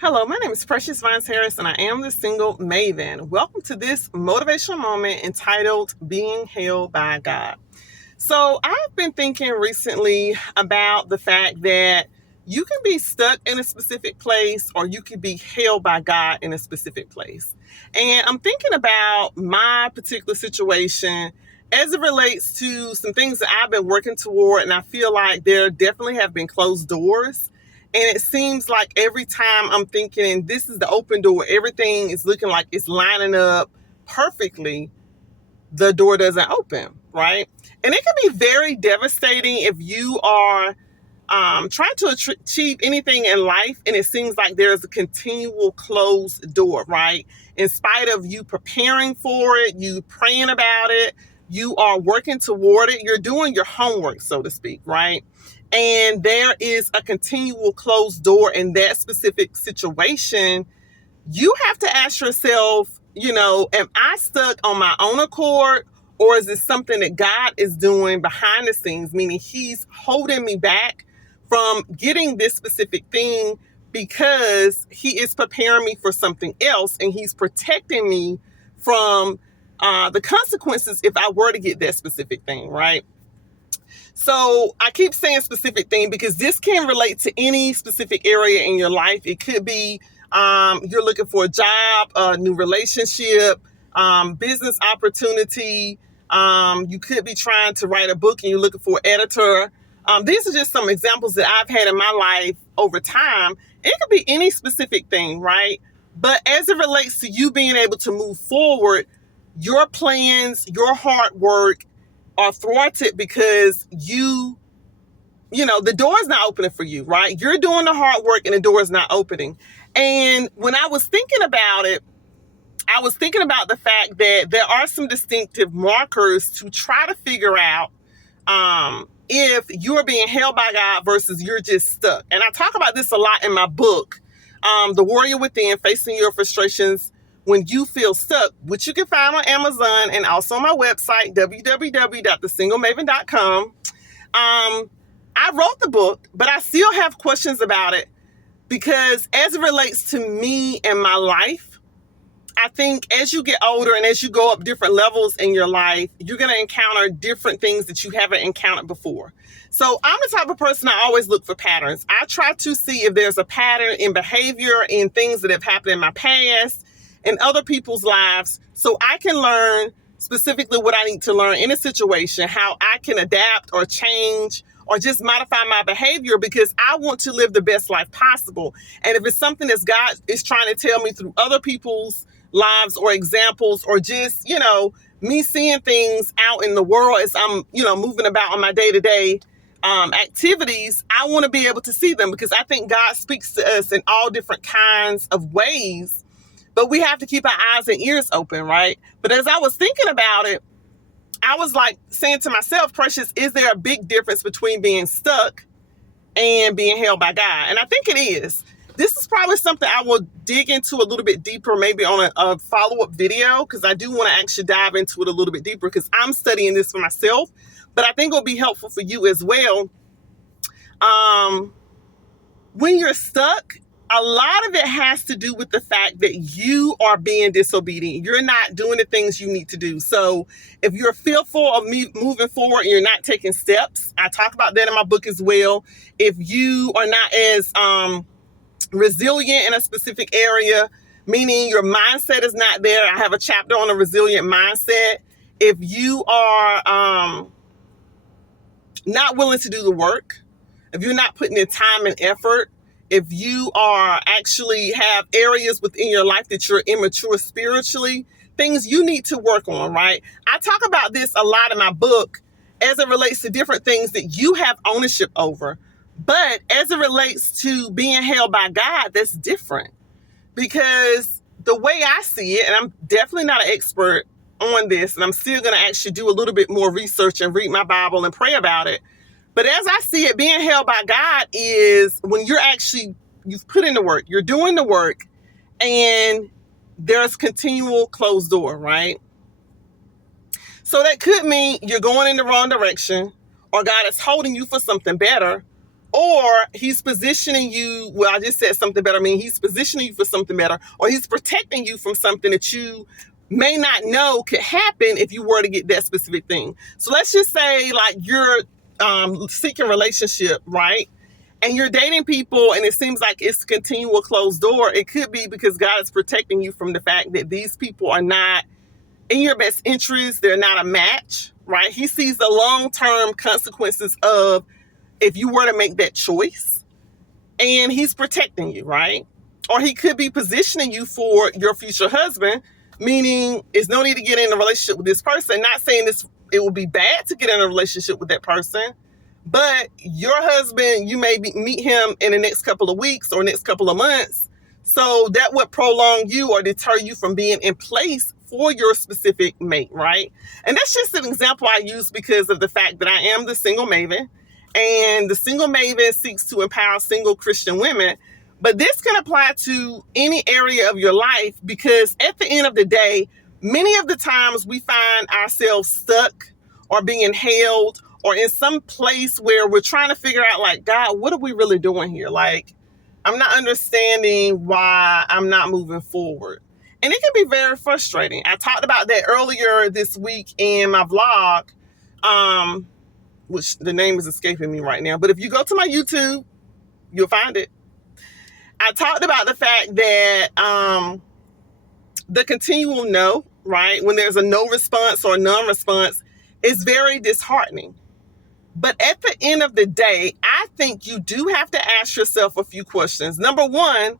Hello, my name is Precious Vines Harris, and I am the single maven. Welcome to this motivational moment entitled Being Held by God. So, I've been thinking recently about the fact that you can be stuck in a specific place or you can be held by God in a specific place. And I'm thinking about my particular situation as it relates to some things that I've been working toward, and I feel like there definitely have been closed doors. And it seems like every time I'm thinking this is the open door, everything is looking like it's lining up perfectly, the door doesn't open, right? And it can be very devastating if you are trying to achieve anything in life and it seems like there's a continual closed door, right? In spite of you preparing for it, you praying about it, you are working toward it, you're doing your homework, so to speak, right? And there is a continual closed door in that specific situation. You have to ask yourself, am I stuck on my own accord, or is it something that God is doing behind the scenes, meaning He's holding me back from getting this specific thing because He is preparing me for something else and He's protecting me from the consequences if I were to get that specific thing, right? So I keep saying specific thing because this can relate to any specific area in your life. It could be you're looking for a job, a new relationship, business opportunity. You could be trying to write a book and you're looking for an editor. These are just some examples that I've had in my life over time. It could be any specific thing, right? But as it relates to you being able to move forward, your plans, your hard work, are thwarted because the door is not opening for you, right? You're doing the hard work and the door is not opening. And when I was thinking about it, I was thinking about the fact that there are some distinctive markers to try to figure out if you're being held by God versus you're just stuck. And I talk about this a lot in my book, The Warrior Within, Facing Your Frustrations When You Feel Stuck, which you can find on Amazon and also on my website, www.thesinglemavn.com. I wrote the book, but I still have questions about it because as it relates to me and my life, I think as you get older and as you go up different levels in your life, you're going to encounter different things that you haven't encountered before. So I'm the type of person I always look for patterns. I try to see if there's a pattern in behavior, in things that have happened in my past, in other people's lives, so I can learn specifically what I need to learn in a situation, how I can adapt or change or just modify my behavior because I want to live the best life possible. And if it's something that God is trying to tell me through other people's lives or examples or just, me seeing things out in the world as I'm, moving about on my day-to-day activities, I want to be able to see them because I think God speaks to us in all different kinds of ways. But we have to keep our eyes and ears open, right? But as I was thinking about it, I was like saying to myself, Precious, is there a big difference between being stuck and being held by God? And I think it is. This is probably something I will dig into a little bit deeper, maybe on a follow-up video, because I do want to actually dive into it a little bit deeper because I'm studying this for myself. But I think it'll be helpful for you as well. When you're stuck, a lot of it has to do with the fact that you are being disobedient. You're not doing the things you need to do. So if you're fearful of me moving forward and you're not taking steps, I talk about that in my book as well. If you are not as resilient in a specific area, meaning your mindset is not there, I have a chapter on a resilient mindset. If you are not willing to do the work, if you're not putting in time and effort, if you are actually have areas within your life that you're immature spiritually, things you need to work on, right? I talk about this a lot in my book as it relates to different things that you have ownership over. But as it relates to being held by God, that's different. Because the way I see it, and I'm definitely not an expert on this, and I'm still going to actually do a little bit more research and read my Bible and pray about it. But as I see it, being held by God is when you've put in the work, you're doing the work, and there's continual closed door, right? So that could mean you're going in the wrong direction, or God is holding you for something better, or he's positioning you, well, I just said something better. I mean, he's positioning you for something better, or he's protecting you from something that you may not know could happen if you were to get that specific thing. So let's just say like you're seeking a relationship, right? And you're dating people and it seems like it's a continual closed door. It could be because God is protecting you from the fact that these people are not in your best interest. They're not a match, right? He sees the long-term consequences of if you were to make that choice, and he's protecting you, right? Or he could be positioning you for your future husband, meaning there's no need to get in a relationship with this person. Not saying this it will be bad to get in a relationship with that person, but your husband, you may meet him in the next couple of weeks or next couple of months. So that would prolong you or deter you from being in place for your specific mate, right? And that's just an example I use because of the fact that I am the single maven, and the single maven seeks to empower single Christian women. But this can apply to any area of your life, because at the end of the day, many of the times we find ourselves stuck or being held or in some place where we're trying to figure out, like, God, what are we really doing here? Like, I'm not understanding why I'm not moving forward. And it can be very frustrating. I talked about that earlier this week in my vlog, which the name is escaping me right now. But if you go to my YouTube, you'll find it. I talked about the fact that the continual no, right? When there's a no response or non-response, is very disheartening. But at the end of the day, I think you do have to ask yourself a few questions. Number one,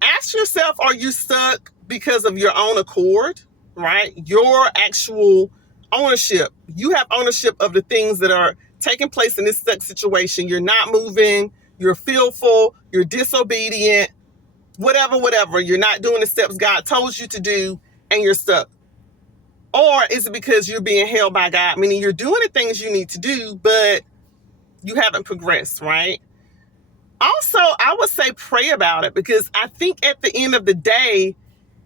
ask yourself, are you stuck because of your own accord, right? Your actual ownership. You have ownership of the things that are taking place in this stuck situation. You're not moving, you're fearful, you're disobedient, whatever. You're not doing the steps God told you to do and you're stuck. Or is it because you're being held by God, meaning you're doing the things you need to do, but you haven't progressed, right? Also, I would say pray about it, because I think at the end of the day,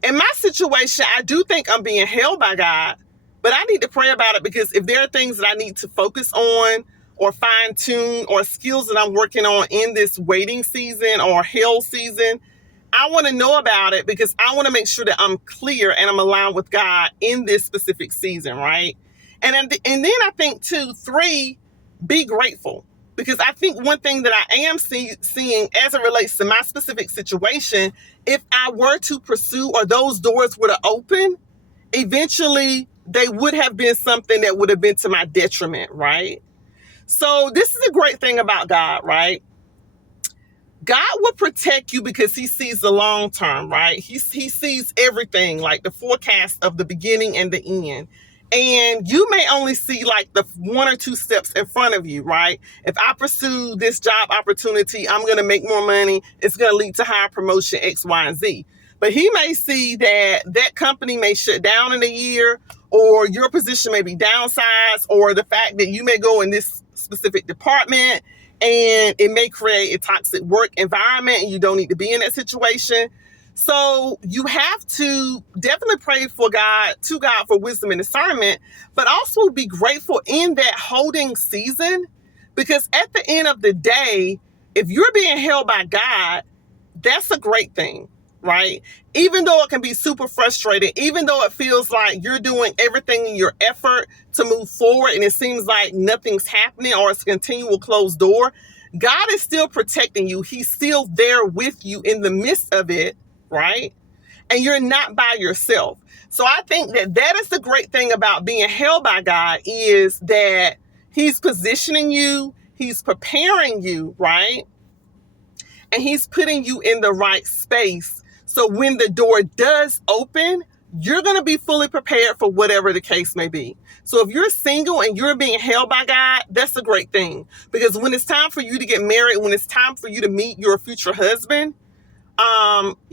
in my situation, I do think I'm being held by God, but I need to pray about it, because if there are things that I need to focus on or fine tune or skills that I'm working on in this waiting season or hell season, I want to know about it, because I want to make sure that I'm clear and I'm aligned with God in this specific season, right? And then I think too, 3, be grateful. Because I think one thing that I am seeing as it relates to my specific situation, if I were to pursue or those doors were to open, eventually they would have been something that would have been to my detriment, right? So this is a great thing about God, right? God will protect you because he sees the long term, right? He sees everything, like the forecast of the beginning and the end. And you may only see like the 1 or 2 steps in front of you, right? If I pursue this job opportunity, I'm going to make more money. It's going to lead to higher promotion, X, Y, and Z. But he may see that that company may shut down in a year, or your position may be downsized, or the fact that you may go in this specific department and it may create a toxic work environment and you don't need to be in that situation. So you have to definitely pray to God for wisdom and discernment, but also be grateful in that holding season, because at the end of the day, if you're being held by God, that's a great thing, right? Even though it can be super frustrating, even though it feels like you're doing everything in your effort to move forward and it seems like nothing's happening or it's a continual closed door, God is still protecting you. He's still there with you in the midst of it, right? And you're not by yourself. So I think that is the great thing about being held by God, is that he's positioning you, he's preparing you, right? And he's putting you in the right space. So when the door does open, you're going to be fully prepared for whatever the case may be. So if you're single and you're being held by God, that's a great thing. Because when it's time for you to get married, when it's time for you to meet your future husband,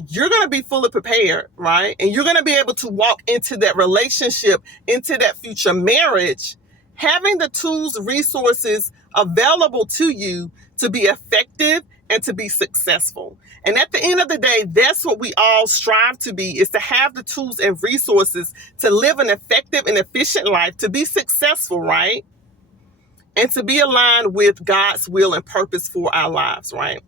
you're going to be fully prepared, right? And you're going to be able to walk into that relationship, into that future marriage, having the tools, resources available to you to be effective and to be successful. And at the end of the day, that's what we all strive to be, is to have the tools and resources to live an effective and efficient life, to be successful, right? and to be aligned with God's will and purpose for our lives, right?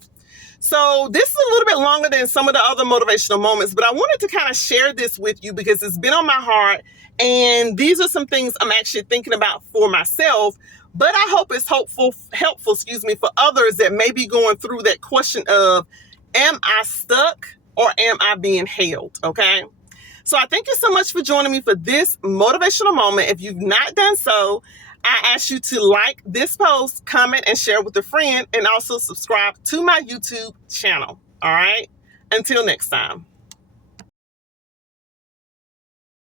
So this is a little bit longer than some of the other motivational moments, but I wanted to kind of share this with you because it's been on my heart. And these are some things I'm actually thinking about for myself, but I hope it's helpful, for others that may be going through that question of, am I stuck or am I being held? Okay. So I thank you so much for joining me for this motivational moment. If you've not done so, I ask you to like this post, comment, and share with a friend, and also subscribe to my YouTube channel. All right. Until next time.